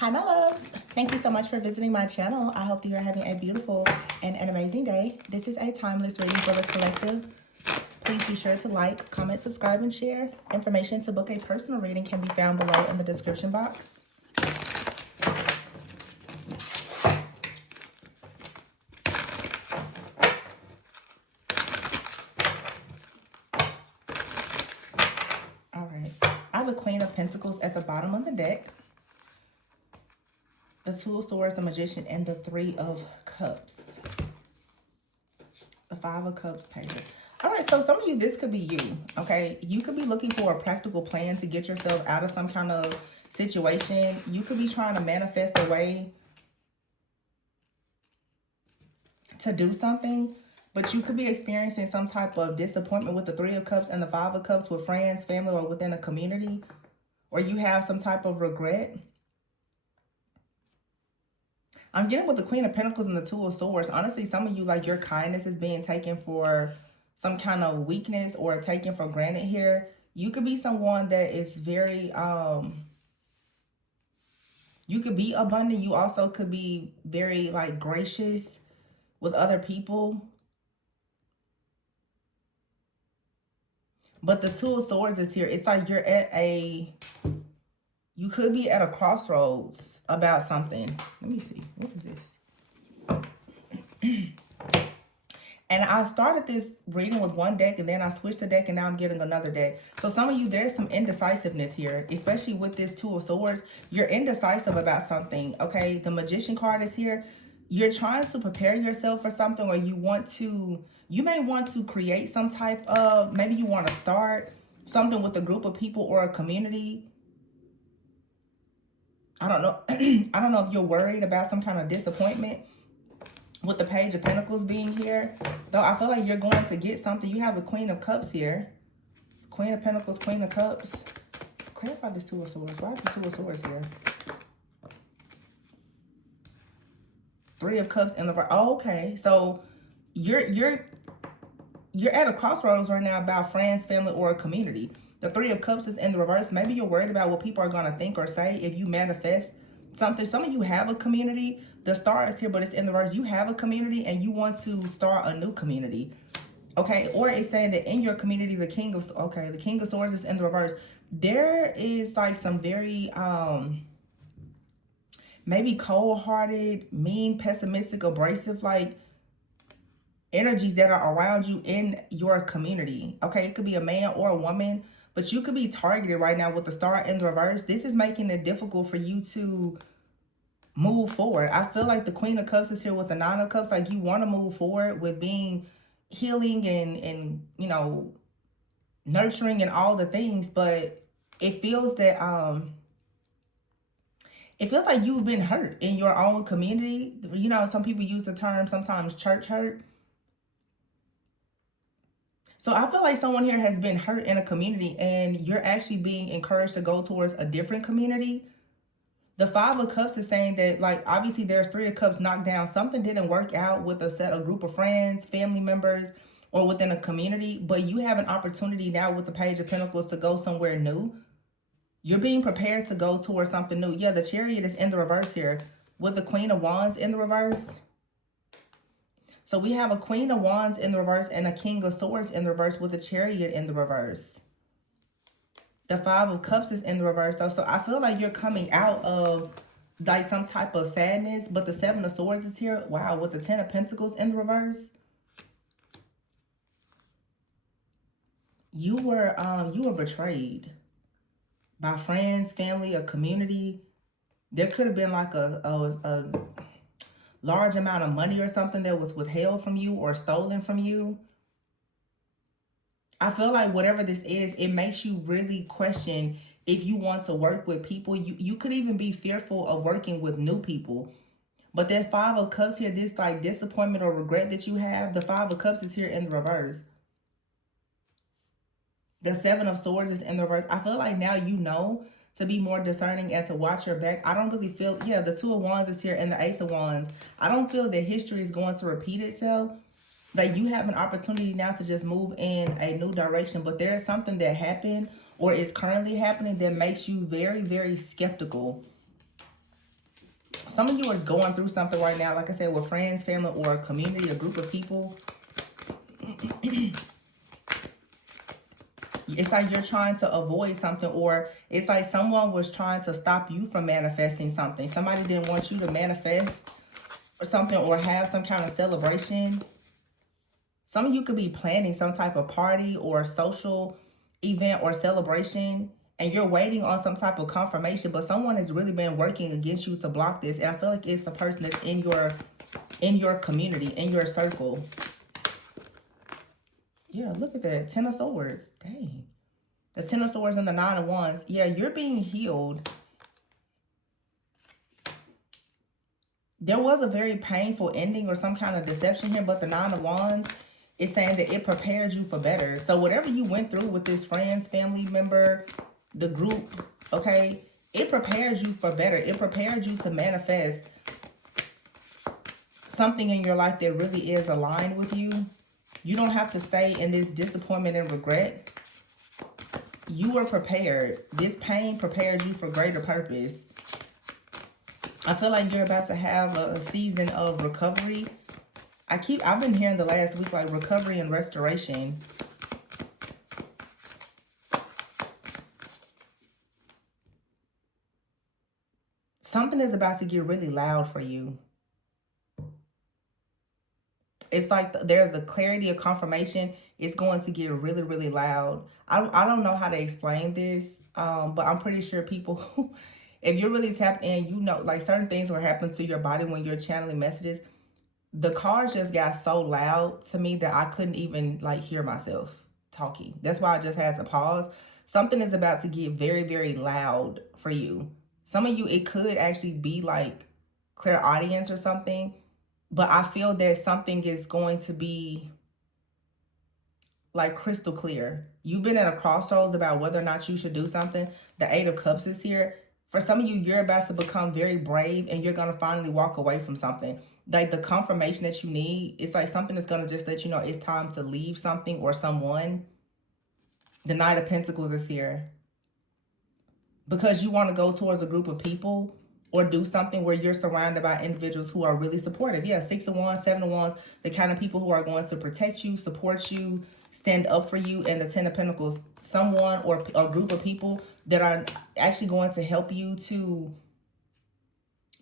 Hi, my loves. Thank you so much for visiting my channel. I hope that you're having a beautiful and an amazing day. This is a timeless reading for the collective. Please be sure to like, comment, subscribe, and share. Information to book a personal reading can be found below in the description box. All right. I have the Queen of Pentacles at the bottom of the deck, the Two of Swords, the Magician, and the Three of Cups. The Five of Cups, Page. All right, so some of you, this could be you, okay? You could be looking for a practical plan to get yourself out of some kind of situation. You could be trying to manifest a way to do something, but you could be experiencing some type of disappointment with the Three of Cups and the Five of Cups with friends, family, or within a community, or you have some type of regret. I'm getting with the Queen of Pentacles and the Two of Swords. Honestly, some of you, like, your kindness is being taken for some kind of weakness or taken for granted here. You could be someone that is very, you could be abundant. You also could be very, like, gracious with other people. But the Two of Swords is here. It's like you're at a, you could be at a crossroads about something. Let me see. What is this? And I started this reading with one deck, and then I switched the deck, and now I'm getting another deck. So some of you, there's some indecisiveness here, especially with this Two of Swords. You're indecisive about something, okay? The Magician card is here. You're trying to prepare yourself for something, or you may want to create some type of, maybe you want to start something with a group of people or a community. I don't know. I don't know if you're worried about some kind of disappointment with the Page of Pentacles being here. Though I feel like you're going to get something. You have the Queen of Cups here. Queen of Pentacles, Queen of Cups. Clarify this Two of Swords. Why is the Two of Swords here? Three of Cups in the... Oh, okay. So you're at a crossroads right now about friends, family, or a community. The Three of Cups is in the reverse. Maybe you're worried about what people are going to think or say if you manifest something. Some of you have a community. The Star is here, but it's in the reverse. You have a community and you want to start a new community. Okay, or it's saying that in your community, the King of Swords is in the reverse. There is like some very maybe cold-hearted, mean, pessimistic, abrasive, like energies that are around you in your community. Okay, it could be a man or a woman, but you could be targeted right now with the Star in the reverse. This is making it difficult for you to move forward. I feel like the Queen of Cups is here with the Nine of Cups. Like, you want to move forward with being healing and you know, nurturing and all the things, but it feels that it feels like you've been hurt in your own community. You know, some people use the term sometimes church hurt. So I feel like someone here has been hurt in a community and you're actually being encouraged to go towards a different community. The Five of Cups is saying that, like, obviously there's Three of Cups knocked down. Something didn't work out with a group of friends, family members, or within a community. But you have an opportunity now with the Page of Pentacles to go somewhere new. You're being prepared to go towards something new. Yeah, the Chariot is in the reverse here with the Queen of Wands in the reverse. So we have a Queen of Wands in the reverse and a King of Swords in the reverse with the Chariot in the reverse. The Five of Cups is in the reverse, though. So I feel like you're coming out of, like, some type of sadness. But the Seven of Swords is here. Wow, with the Ten of Pentacles in the reverse. You were betrayed by friends, family, a community. There could have been, like, a large amount of money or something that was withheld from you or stolen from you. I feel like whatever this is, it makes you really question if you want to work with people. You could even be fearful of working with new people. But that Five of Cups here, this like disappointment or regret that you have, the Five of Cups is here in the reverse. The Seven of Swords is in the reverse. I feel like now you know to be more discerning and to watch your back. I don't really feel, yeah, the Two of Wands is here and the Ace of Wands. I don't feel that history is going to repeat itself. Like, you have an opportunity now to just move in a new direction. But there is something that happened or is currently happening that makes you very, very skeptical Some of you are going through something right now, like I said, with friends, family, or a community, a group of people. It's like you're trying to avoid something, or it's like someone was trying to stop you from manifesting something. Somebody didn't want you to manifest or something, or have some kind of celebration. Some of you could be planning some type of party or social event or celebration, and you're waiting on some type of confirmation, but someone has really been working against you to block this. And I feel like it's a person that's in your community, in your circle. Yeah, look at that. 10 of Swords. Dang. The 10 of Swords and the 9 of Wands. Yeah, you're being healed. There was a very painful ending or some kind of deception here, but the 9 of Wands is saying that it prepared you for better. So whatever you went through with this friends, family member, the group, okay, it prepares you for better. It prepared you to manifest something in your life that really is aligned with you. You don't have to stay in this disappointment and regret. You were prepared. This pain prepared you for greater purpose. I feel like you're about to have a season of recovery. I've been hearing the last week, like, recovery and restoration. Something is about to get really loud for you. It's like there's a clarity, a confirmation. It's going to get really, really loud. I don't know how to explain this, but I'm pretty sure people, if you're really tapped in, you know, like, certain things will happen to your body when you're channeling messages. The cards just got so loud to me that I couldn't even, like, hear myself talking. That's why I just had to pause. Something is about to get very, very loud for you. Some of you, it could actually be like clairaudience or something. But I feel that something is going to be like crystal clear. You've been at a crossroads about whether or not you should do something. The 8 of Cups is here. For some of you, you're about to become very brave, and you're going to finally walk away from something. Like, the confirmation that you need, it's like something that's going to just let you know it's time to leave something or someone. The Knight of Pentacles is here. Because you want to go towards a group of people or do something where you're surrounded by individuals who are really supportive. Yeah, 6 of Wands, 7 of Wands, the kind of people who are going to protect you, support you, stand up for you. And the 10 of Pentacles, someone or a group of people that are actually going to help you to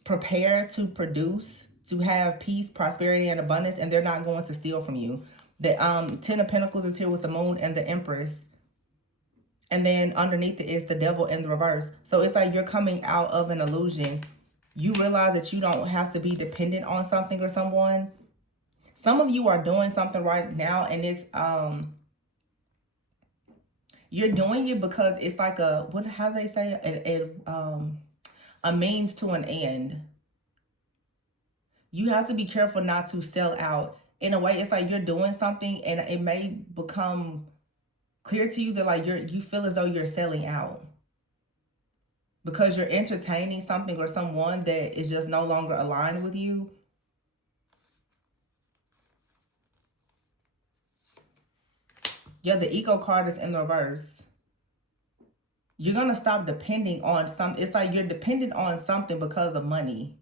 prepare, to produce, to have peace, prosperity, and abundance, and they're not going to steal from you. The 10 of Pentacles is here with the Moon and the Empress. And then underneath it is the Devil in the reverse. So it's like you're coming out of an illusion. You realize that you don't have to be dependent on something or someone. Some of you are doing something right now, and it's you're doing it because it's like how do they say, a means to an end. You have to be careful not to sell out. In a way, it's like you're doing something, and it may become clear to you that, like, you feel as though you're selling out because you're entertaining something or someone that is just no longer aligned with you. Yeah, the Ego card is in the reverse. You're going to stop depending on something. It's like you're dependent on something because of money,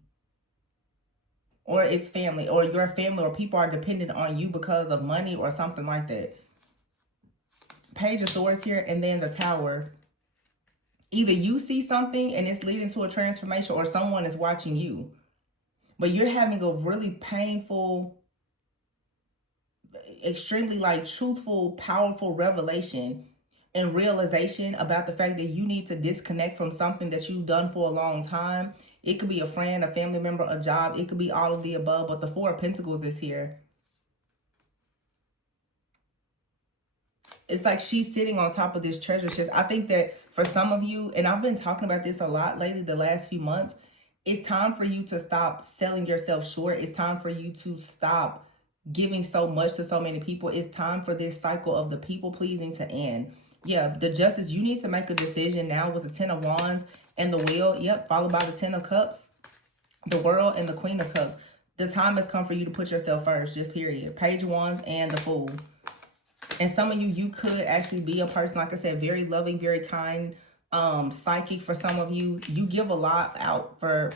or it's family, or your family, or people are dependent on you because of money or something like that. Page of Swords here, and then the Tower. Either you see something and it's leading to a transformation, or someone is watching you. But you're having a really painful, extremely, like, truthful, powerful revelation and realization about the fact that you need to disconnect from something that you've done for a long time. It could be a friend, a family member, a job. It could be all of the above. But the 4 of Pentacles is here. It's like she's sitting on top of this treasure chest. I think that for some of you, and I've been talking about this a lot lately, the last few months, it's time for you to stop selling yourself short. It's time for you to stop giving so much to so many people. It's time for this cycle of the people pleasing to end. Yeah, the Justice, you need to make a decision now with the 10 of Wands and the Wheel. Yep, followed by the 10 of Cups, the World, and the Queen of Cups. The time has come for you to put yourself first, just period. Page of Wands and the Fool. And some of you, you could actually be a person, like I said, very loving, very kind, psychic. For some of you, you give a lot out for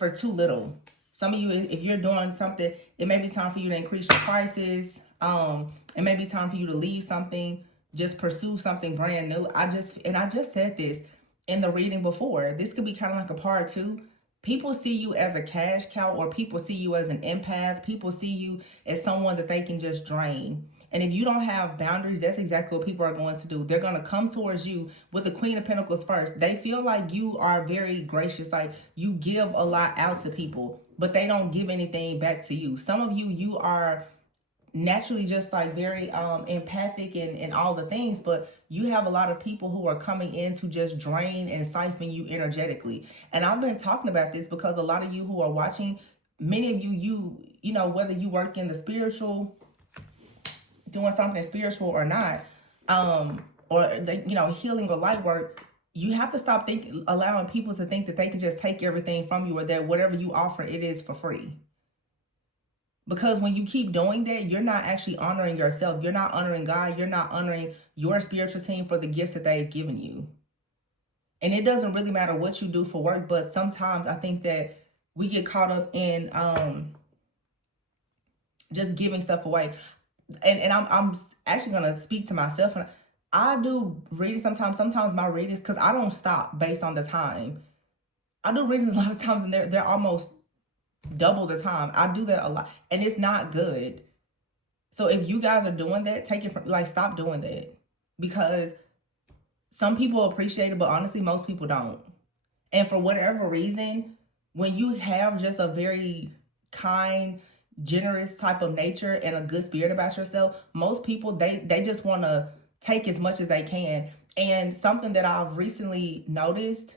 for too little. Some of you, if you're doing something, it may be time for you to increase your prices. It may be time for you to leave something, just pursue something brand new. I just said this in the reading before. This could be kind of like a part two. People see you as a cash cow, or people see you as an empath. People see you as someone that they can just drain. And if you don't have boundaries, that's exactly what people are going to do. They're going to come towards you with the Queen of Pentacles first. They feel like you are very gracious, like you give a lot out to people, but they don't give anything back to you. Some of you, you are naturally just like very empathic and all the things, but you have a lot of people who are coming in to just drain and siphon you energetically. And I've been talking about this because a lot of you who are watching, many of you know, whether you work in the spiritual, doing something spiritual or not, or the, you know, healing or light work, you have to stop thinking, allowing people to think that they can just take everything from you, or that whatever you offer, it is for free. Because when you keep doing that, you're not actually honoring yourself. You're not honoring God. You're not honoring your spiritual team for the gifts that they've given you. And it doesn't really matter what you do for work, but sometimes I think that we get caught up in just giving stuff away. And I'm actually gonna speak to myself. And I do readings sometimes. Sometimes my readings, because I don't stop based on the time. I do readings a lot of times, and they're almost double the time. I do that a lot, and it's not good. So if you guys are doing that, take it from, like, stop doing that, because some people appreciate it, but honestly, most people don't. And for whatever reason, when you have just a very kind, generous type of nature and a good spirit about yourself, most people, they just want to take as much as they can. And something that I've recently noticed,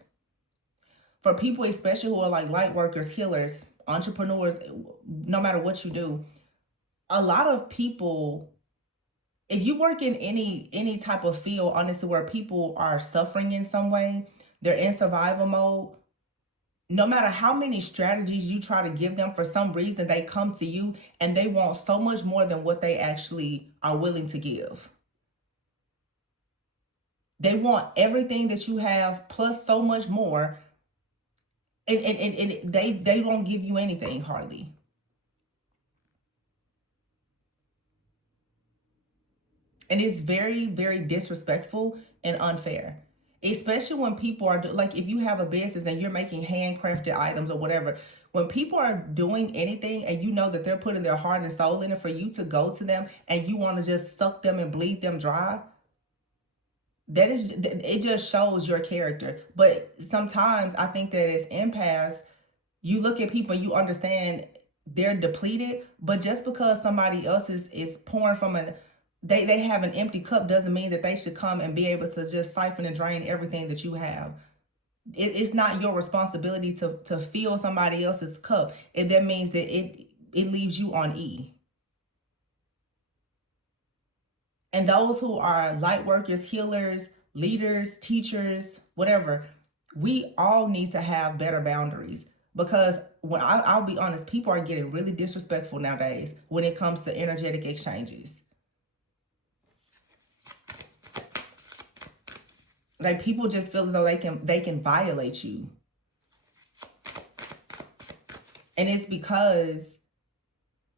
for people especially who are like light workers, healers, entrepreneurs, no matter what you do, a lot of people, if you work in any type of field, honestly, where people are suffering in some way, they're in survival mode, no matter how many strategies you try to give them, for some reason they come to you and they want so much more than what they actually are willing to give. They want everything that you have plus so much more, and they won't give you anything hardly. And it's very, very disrespectful and unfair. Especially when people are like, if you have a business and you're making handcrafted items or whatever, when people are doing anything and you know that they're putting their heart and soul in it, for you to go to them and you want to just suck them and bleed them dry, that is, it just shows your character. But sometimes I think that as empaths, you look at people and you understand they're depleted, but just because somebody else is pouring from they have an empty cup, doesn't mean that they should come and be able to just siphon and drain everything that you have. It's not your responsibility to fill somebody else's cup, and that means that it leaves you on E. And those who are light workers, healers, leaders, teachers, whatever, we all need to have better boundaries. Because when I'll be honest, people are getting really disrespectful nowadays when it comes to energetic exchanges. Like, people just feel as though they can violate you. And it's because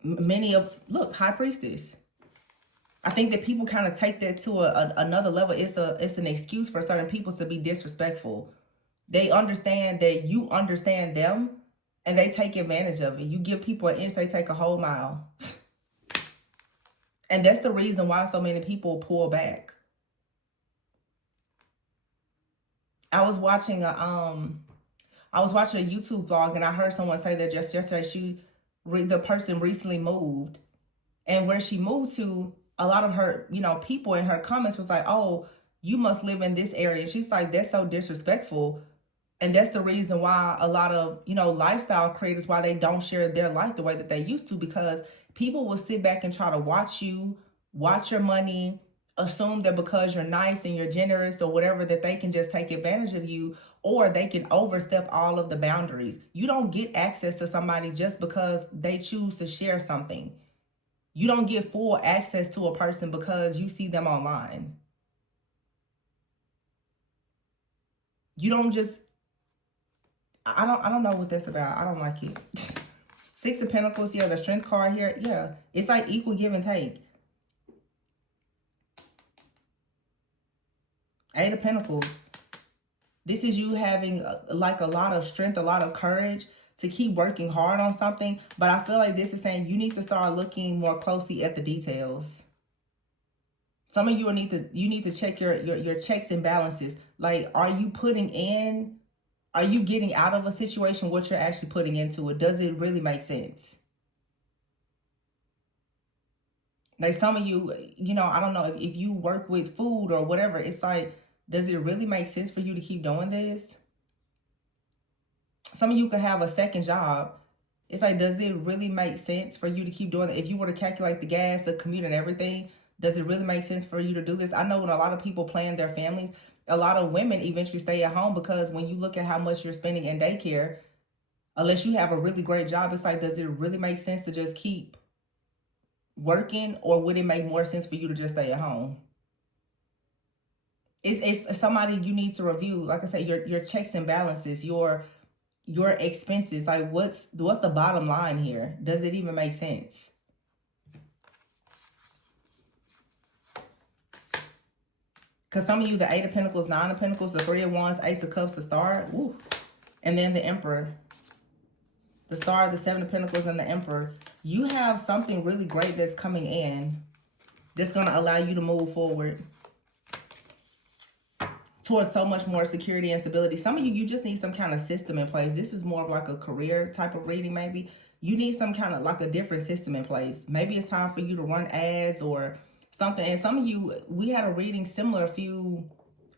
look, High Priestess. I think that people kind of take that to another level. It's an excuse for certain people to be disrespectful. They understand that you understand them, and they take advantage of it. You give people an inch, they take a whole mile. And that's the reason why so many people pull back. I was watching a YouTube vlog, and I heard someone say that just yesterday the person recently moved, and where she moved to, a lot of her, people in her comments was like, "Oh, you must live in this area." She's like, "That's so disrespectful." And that's the reason why a lot of, lifestyle creators, why they don't share their life the way that they used to, because people will sit back and try to watch you, watch your money, assume that because you're nice and you're generous or whatever, that they can just take advantage of you, or they can overstep all of the boundaries. You don't get access to somebody just because they choose to share something. You don't get full access to a person because you see them online. You don't just, I don't know what that's about. I don't like it. Six of Pentacles, yeah, the Strength card here, yeah. It's like equal give and take. Eight of Pentacles. This is you having like a lot of strength, a lot of courage to keep working hard on something. But I feel like this is saying you need to start looking more closely at the details. Some of you need to check your checks and balances. Like, are you putting in, are you getting out of a situation what you're actually putting into it? Does it really make sense? Like some of you, I don't know if you work with food or whatever, it's like, does it really make sense for you to keep doing this? Some of you could have a second job. It's like, does it really make sense for you to keep doing it? If you were to calculate the gas, the commute, and everything, does it really make sense for you to do this? I know when a lot of people plan their families, a lot of women eventually stay at home because when you look at how much you're spending in daycare, unless you have a really great job, it's like, does it really make sense to just keep working, or would it make more sense for you to just stay at home? It's somebody you need to review. Like I said, your checks and balances, your expenses. Like what's the bottom line here? Does it even make sense? Because some of you, the Eight of Pentacles, Nine of Pentacles, the Three of Wands, Ace of Cups, the Star, woo, and then the Emperor. The Star, the Seven of Pentacles, and the Emperor. You have something really great that's coming in that's going to allow you to move forward towards so much more security and stability. Some of you just need some kind of system in place. This is more of like a career type of reading maybe. You need some kind of like a different system in place. Maybe it's time for you to run ads or something. And some of you, we had a reading similar a few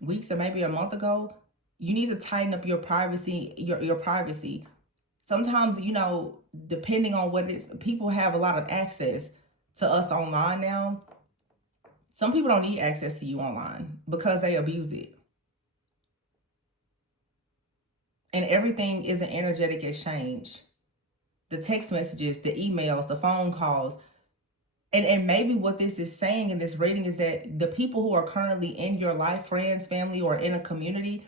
weeks or maybe a month ago. You need to tighten up your privacy, your privacy. Sometimes, depending on what it is, people have a lot of access to us online now. Some people don't need access to you online because they abuse it. And everything is an energetic exchange. The text messages, the emails, the phone calls. And maybe what this is saying in this reading is that the people who are currently in your life, friends, family, or in a community,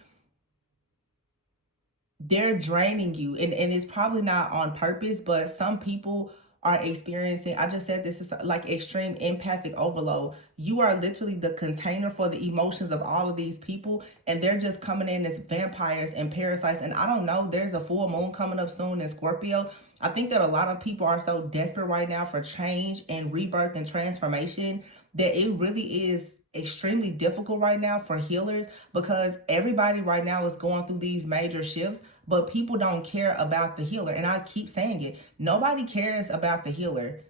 they're draining you. And it's probably not on purpose, but some people are experiencing, I just said this is like extreme empathic overload. You are literally the container for the emotions of all of these people, and they're just coming in as vampires and parasites. And I don't know, there's a full moon coming up soon in Scorpio. I think that a lot of people are so desperate right now for change and rebirth and transformation that it really is extremely difficult right now for healers, because everybody right now is going through these major shifts, but people don't care about the healer. And I keep saying it, nobody cares about the healer.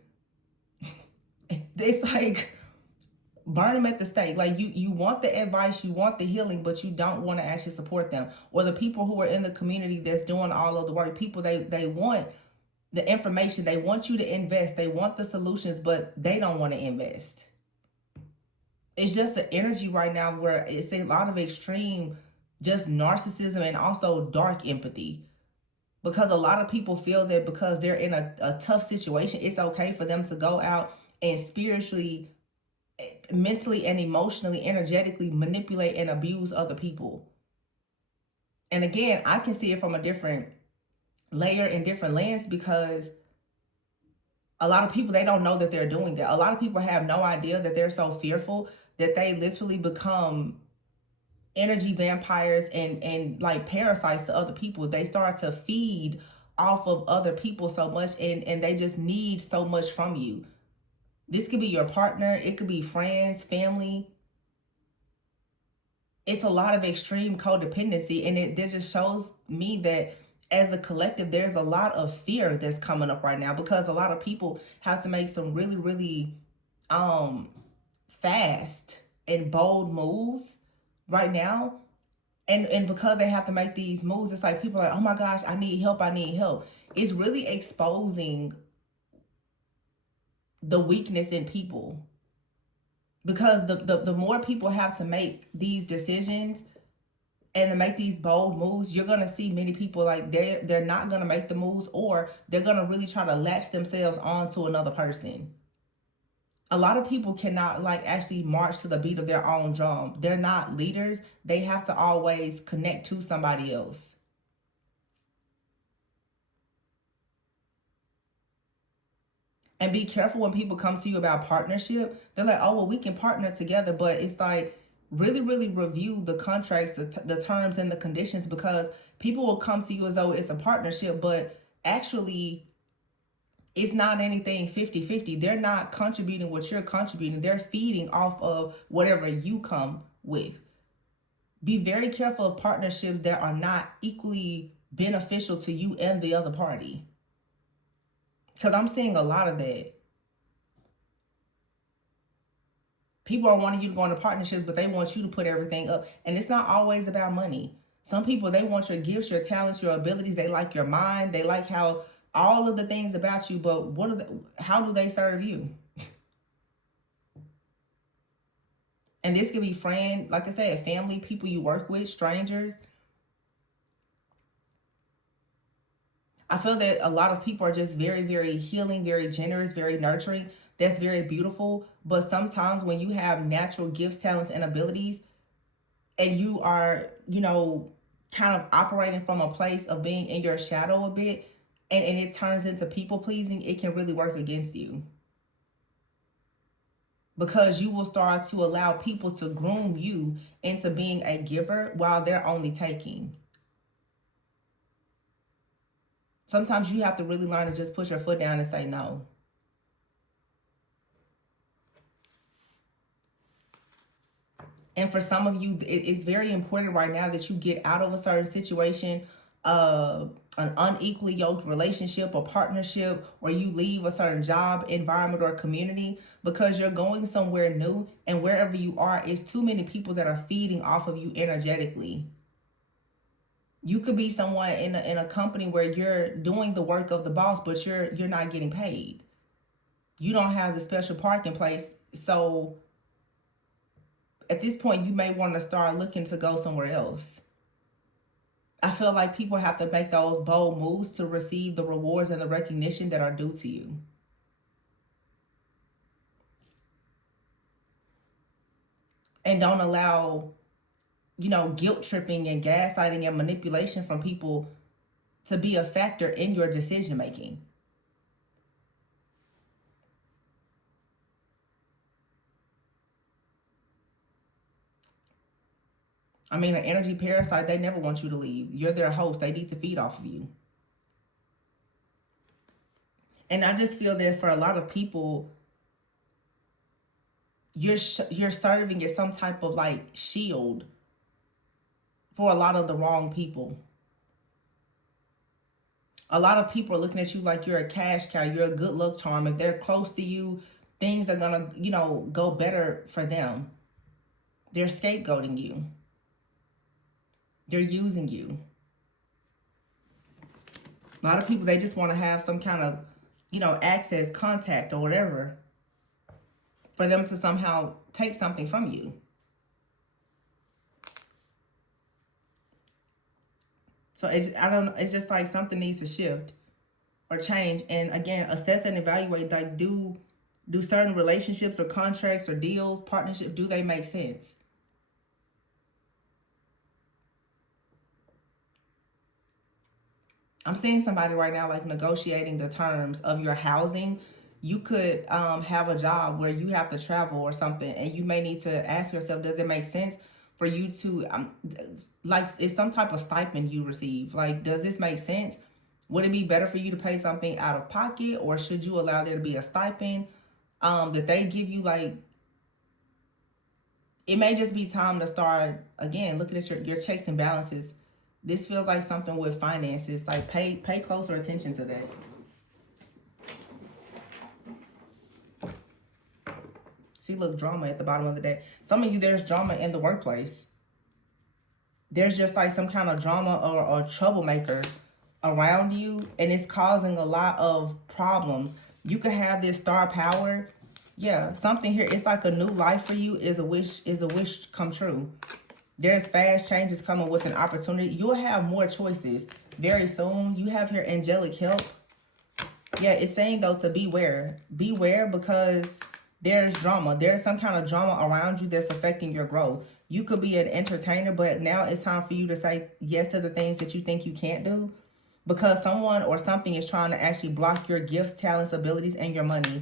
It's like burn them at the stake. Like you want the advice, you want the healing, but you don't want to actually support them. Or the people who are in the community that's doing all of the work, people they want the information, they want you to invest, they want the solutions, but they don't want to invest. It's just the energy right now where it's a lot of extreme just narcissism and also dark empathy. Because a lot of people feel that because they're in a tough situation, it's okay for them to go out and spiritually, mentally, and emotionally, energetically manipulate and abuse other people. And again, I can see it from a different layer and different lens, because a lot of people, they don't know that they're doing that. A lot of people have no idea that they're so fearful that they literally become energy vampires and like parasites to other people. They start to feed off of other people so much, and they just need so much from you. This could be your partner, it could be friends, family. It's a lot of extreme codependency, and it just shows me that as a collective, there's a lot of fear that's coming up right now, because a lot of people have to make some really, really fast and bold moves right now. And because they have to make these moves, it's like people are like, oh my gosh, I need help, I need help. It's really exposing the weakness in people, because the more people have to make these decisions and to make these bold moves, you're gonna see many people like they're not gonna make the moves, or they're gonna really try to latch themselves onto another person. A lot of people cannot like actually march to the beat of their own drum. They're not leaders. They have to always connect to somebody else. And be careful when people come to you about partnership. They're like, oh, well, we can partner together. But it's like, really, really review the contracts, the terms and the conditions, because people will come to you as though it's a partnership, but actually it's not anything 50-50. They're not contributing what you're contributing. They're feeding off of whatever you come with. Be very careful of partnerships that are not equally beneficial to you and the other party. Because I'm seeing a lot of that. People are wanting you to go into partnerships, but they want you to put everything up. And it's not always about money. Some people, they want your gifts, your talents, your abilities. They like your mind. They like how all of the things about you, but how do they serve you? And this could be friend, like I said, family, people you work with, strangers. I feel that a lot of people are just very, very healing, very generous, very nurturing. That's very beautiful. But sometimes when you have natural gifts, talents, and abilities, and you are, kind of operating from a place of being in your shadow a bit, and it turns into people pleasing, it can really work against you. Because you will start to allow people to groom you into being a giver while they're only taking. Sometimes you have to really learn to just put your foot down and say no. And for some of you, it's very important right now that you get out of a certain situation, an unequally yoked relationship or partnership, or you leave a certain job, environment, or community, because you're going somewhere new, and wherever you are, it's too many people that are feeding off of you energetically. You could be someone in a company where you're doing the work of the boss, but you're not getting paid. You don't have the special parking place, so at this point, you may want to start looking to go somewhere else. I feel like people have to make those bold moves to receive the rewards and the recognition that are due to you. And don't allow, guilt tripping and gaslighting and manipulation from people to be a factor in your decision making. I mean, an energy parasite, they never want you to leave. You're their host. They need to feed off of you. And I just feel that for a lot of people, you're serving as some type of like shield for a lot of the wrong people. A lot of people are looking at you like you're a cash cow. You're a good luck charm. If they're close to you, things are going to, go better for them. They're scapegoating you. They're using you. A lot of people, they just want to have some kind of, access, contact, or whatever for them to somehow take something from you. So it's just like something needs to shift or change. And again, assess and evaluate, like, do certain relationships or contracts or deals, partnerships, do they make sense? I'm seeing somebody right now like negotiating the terms of your housing. You could have a job where you have to travel or something, and you may need to ask yourself, does it make sense for you to, like, it's some type of stipend you receive. Like, does this make sense? Would it be better for you to pay something out of pocket, or should you allow there to be a stipend that they give you? Like, it may just be time to start, again, looking at your checks and balances. This feels like something with finances. Like, pay closer attention to that. See, look, drama at the bottom of the deck. Some of you, there's drama in the workplace. There's just like some kind of drama or troublemaker around you, and it's causing a lot of problems. You could have this star power. Yeah, something here. It's like a new life for you is a wish come true. There's fast changes coming with an opportunity. You'll have more choices very soon. You have here angelic help. Yeah, it's saying, though, to beware. Beware, because there's drama. There's some kind of drama around you that's affecting your growth. You could be an entertainer, but now it's time for you to say yes to the things that you think you can't do. because someone or something is trying to actually block your gifts, talents, abilities, and your money.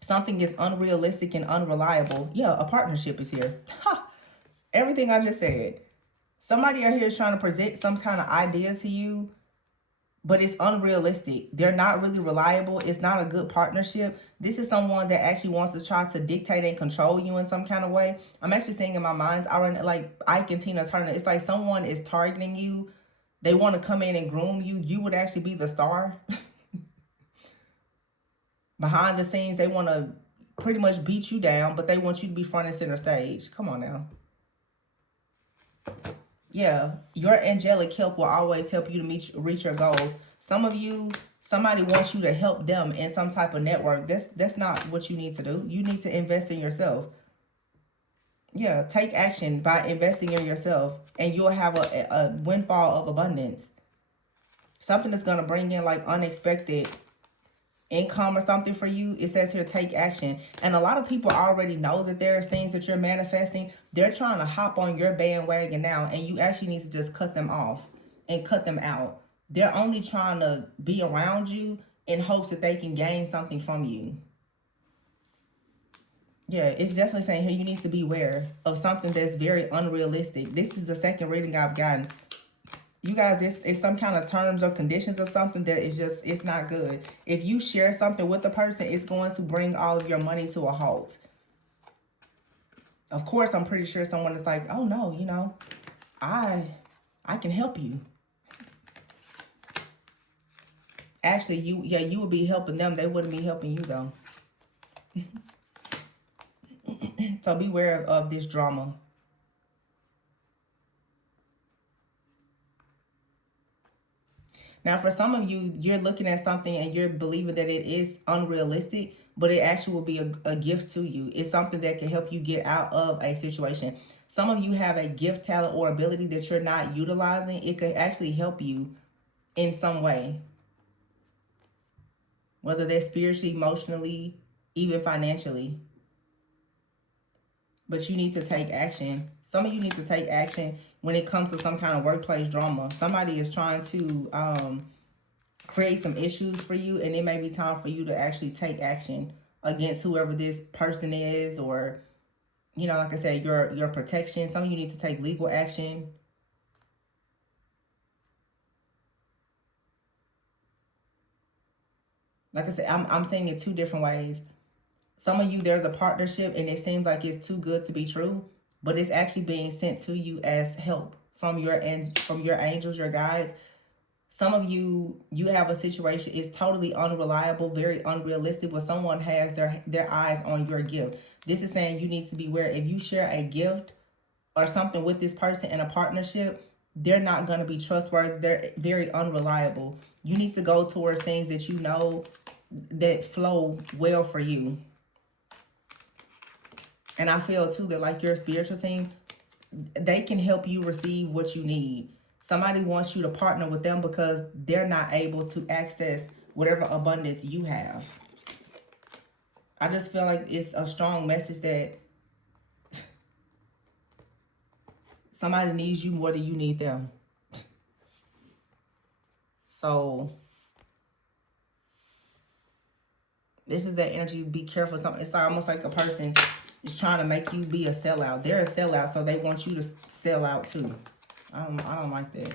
Something is unrealistic and unreliable. Yeah, a partnership is here. Ha! Everything I just said. Somebody out here is trying to present some kind of idea to you, but it's unrealistic. They're not really reliable. It's not a good partnership. This is someone that actually wants to try to dictate and control you in some kind of way. I'm actually saying in my mind's eye, like Ike and Tina Turner, it's like someone is targeting you. They want to come in and groom you. You would actually be the star. Behind the scenes, they want to pretty much beat you down, but they want you to be front and center stage. Come on now. Yeah, your angelic help will always help you to reach your goals. Some of you, somebody wants you to help them in some type of network. That's not what you need to do. You need to invest in yourself. Yeah, take action by investing in yourself, and you'll have a windfall of abundance. Something that's going to bring in like unexpected income or something for you. It says here, take action. And a lot of people already know that there's things that you're manifesting. They're trying to hop on your bandwagon now, and you actually need to just cut them off and cut them out. They're only trying to be around you in hopes that they can gain something from you. Yeah, it's definitely saying here you need to beware of something that's very unrealistic. This is the second reading I've gotten. You guys, this is some kind of terms or conditions of something that is just, it's not good. If you share something with the person, it's going to bring all of your money to a halt. Of course, I'm pretty sure someone is like, oh no, you know, I can help you. Actually, you would be helping them. They wouldn't be helping you though. So beware of this drama. Now, for some of you, you're looking at something and you're believing that it is unrealistic, but it actually will be a gift to you. It's something that can help you get out of a situation. Some of you have a gift, talent, or ability that you're not utilizing. It could actually help you in some way. Whether they're spiritually, emotionally, even financially. But you need to take action. Some of you need to take action when it comes to some kind of workplace drama. Somebody is trying to create some issues for you, and it may be time for you to actually take action against whoever this person is, or, you know, like I said, your protection. Some of you need to take legal action. Like I said, I'm saying it two different ways. Some of you, there's a partnership and it seems like it's too good to be true, but it's actually being sent to you as help from your angels, your guides. Some of you, you have a situation, it's totally unreliable, very unrealistic, but someone has their eyes on your gift. This is saying you need to beware. If you share a gift or something with this person in a partnership, they're not going to be trustworthy. They're very unreliable. You need to go towards things that you know that flow well for you. And I feel too that like your spiritual team, they can help you receive what you need. Somebody wants you to partner with them because they're not able to access whatever abundance you have. I just feel like it's a strong message that somebody needs you more than you need them. So this is that energy. Be careful. It's almost like a person is trying to make you be a sellout. They're a sellout, so they want you to sell out too. I don't like that.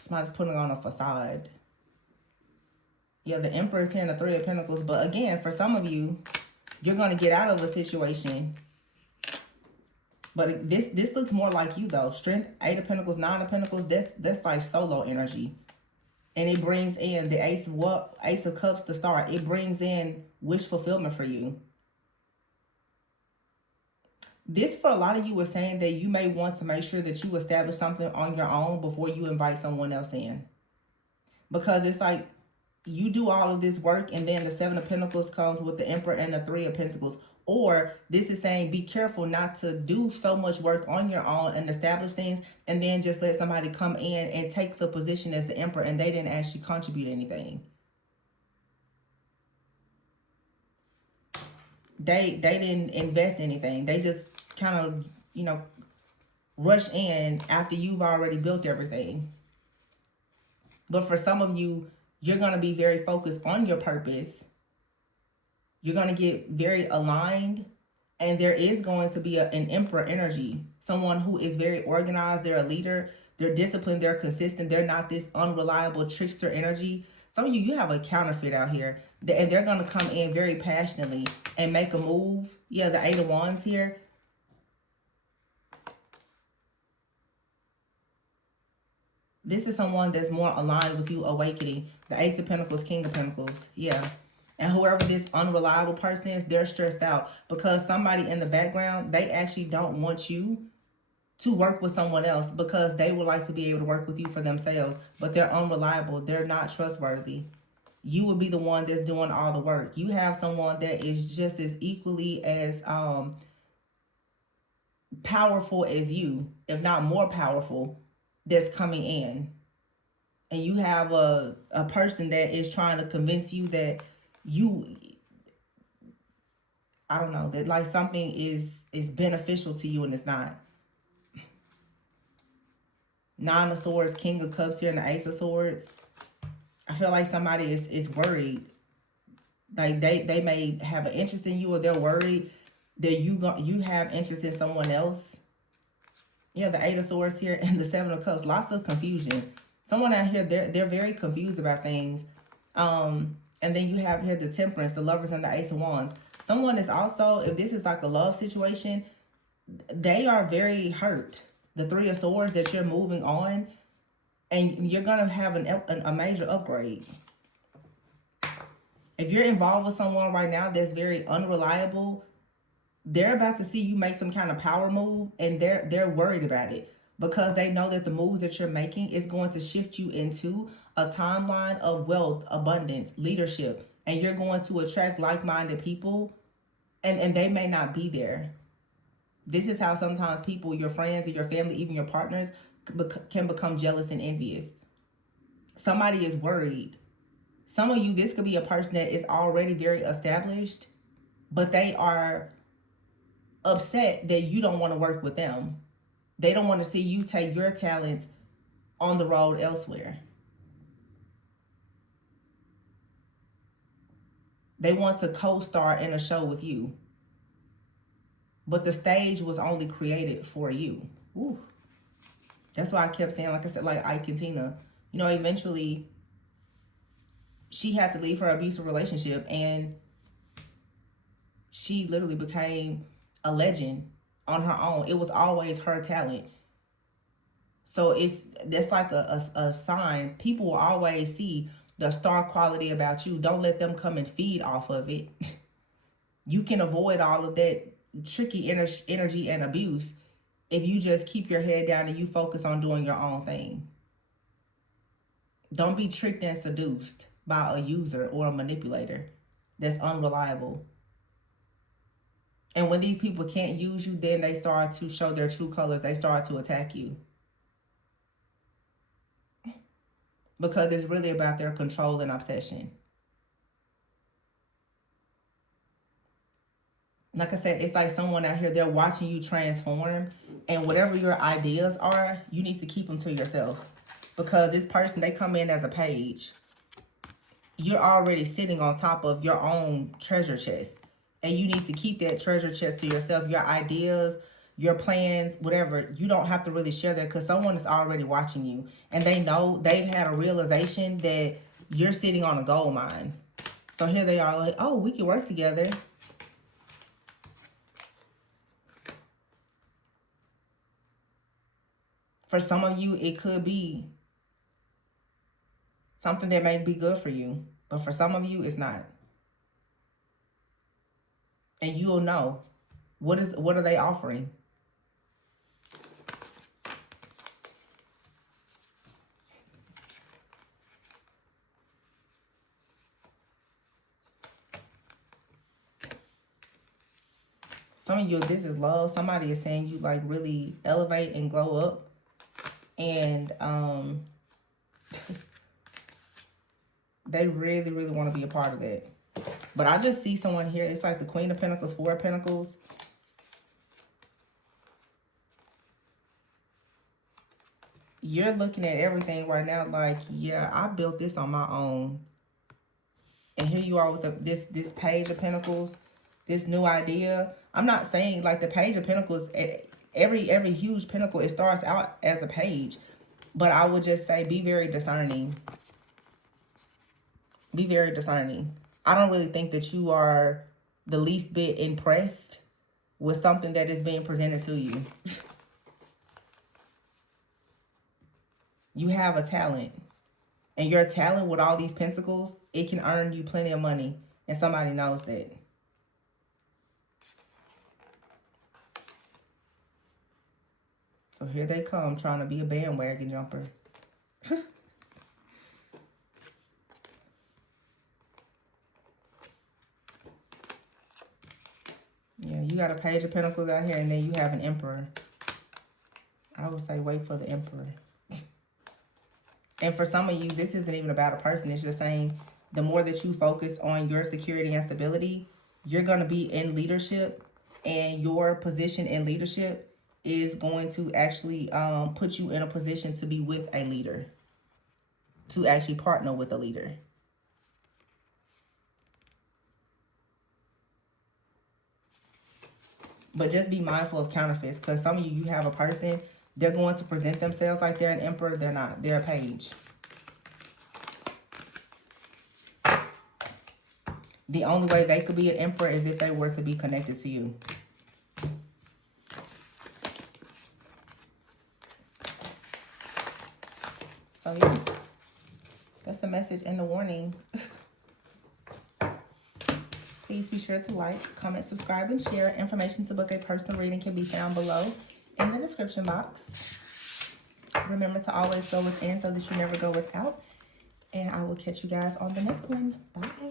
Somebody's putting on a facade. Yeah, the Emperor is here in the Three of Pentacles. But again, for some of you, you're going to get out of a situation. But this looks more like you though. Strength, Eight of Pentacles, Nine of Pentacles. That's like solo energy. And it brings in the Ace of Cups to start. It brings in wish fulfillment for you. This, for a lot of you, is saying that you may want to make sure that you establish something on your own before you invite someone else in. Because it's like you do all of this work and then the Seven of Pentacles comes with the Emperor and the Three of Pentacles. Or this is saying be careful not to do so much work on your own and establish things and then just let somebody come in and take the position as the Emperor and they didn't actually contribute anything. They didn't invest anything. They just kind of, you know, rush in after you've already built everything. But for some of you, you're going to be very focused on your purpose. You're going to get very aligned. And there is going to be an emperor energy. Someone who is very organized. They're a leader. They're disciplined. They're consistent. They're not this unreliable trickster energy. Some of you, you have a counterfeit out here. And they're going to come in very passionately and make a move. Yeah, the Eight of Wands here. This is someone that's more aligned with you awakening. The Ace of Pentacles, King of Pentacles. Yeah. And whoever this unreliable person is, they're stressed out because somebody in the background, they actually don't want you to work with someone else because they would like to be able to work with you for themselves. But they're unreliable. They're not trustworthy. You will be the one that's doing all the work. You have someone that is just as equally as powerful as you, if not more powerful, that's coming in. And you have a person that is trying to convince you that you, I don't know, that like something is beneficial to you and it's not. Nine of Swords, King of Cups here, and the Ace of Swords. I feel like somebody is worried. Like they may have an interest in you, or they're worried that you have interest in someone else. Yeah, the Eight of Swords here and the Seven of Cups. Lots of confusion. Someone out here, they're very confused about things. And then you have here the Temperance, the Lovers, and the Ace of Wands. Someone is also, if this is like a love situation, they are very hurt. The Three of Swords, that you're moving on, and you're going to have a major upgrade. If you're involved with someone right now that's very unreliable, they're about to see you make some kind of power move, and they're worried about it because they know that the moves that you're making is going to shift you into a timeline of wealth, abundance, leadership, and you're going to attract like-minded people, and they may not be there. This is how sometimes people, your friends and your family, even your partners, can become jealous and envious. Somebody is worried. Some of you, this could be a person that is already very established, but they are upset that you don't want to work with them. They don't want to see you take your talents on the road elsewhere. They want to co-star in a show with you. But the stage was only created for you. Ooh. That's why I kept saying, like I said, like Ike and Tina, you know, eventually she had to leave her abusive relationship, and she literally became a legend on her own. It was always her talent. So that's like a sign. People will always see the star quality about you. Don't let them come and feed off of it. You can avoid all of that tricky energy and abuse if you just keep your head down and you focus on doing your own thing. Don't be tricked and seduced by a user or a manipulator that's unreliable. And when these people can't use you, then they start to show their true colors. They start to attack you. Because it's really about their control and obsession. Like I said, it's like someone out here, they're watching you transform. And whatever your ideas are, you need to keep them to yourself. Because this person, they come in as a page. You're already sitting on top of your own treasure chest. And you need to keep that treasure chest to yourself. Your ideas, your plans, whatever. You don't have to really share that because someone is already watching you. And they know, they've had a realization that you're sitting on a gold mine. So here they are like, oh, we can work together. For some of you, it could be something that may be good for you. But for some of you, it's not. And you'll know. What are they offering? Some of you, this is love. Somebody is saying you like really elevate and glow up. And they really, really want to be a part of that. But I just see someone here. It's like the Queen of Pentacles, Four of Pentacles. you're looking at everything right now like, yeah, I built this on my own. And here you are with this Page of Pentacles, this new idea. I'm not saying like the Page of Pentacles, every huge pentacle, it starts out as a page. But I would just say be very discerning. Be very discerning. I don't really think that you are the least bit impressed with something that is being presented to you. You have a talent. And your talent with all these pentacles, it can earn you plenty of money. And somebody knows that. So here they come trying to be a bandwagon jumper. Yeah, you got a Page of Pentacles out here and then you have an Emperor. I would say wait for the Emperor. And for some of you, this isn't even about a person. It's just saying the more that you focus on your security and stability, you're going to be in leadership. And your position in leadership is going to actually put you in a position to be with a leader. To actually partner with a leader. But just be mindful of counterfeits. Because some of you have a person, they're going to present themselves like they're an emperor. They're not. They're a page. The only way they could be an emperor is if they were to be connected to you. So yeah, that's the message and the warning. Please be sure to like, comment, subscribe, and share. Information to book a personal reading can be found below in the description box. Remember to always go within so that you never go without. And I will catch you guys on the next one. Bye.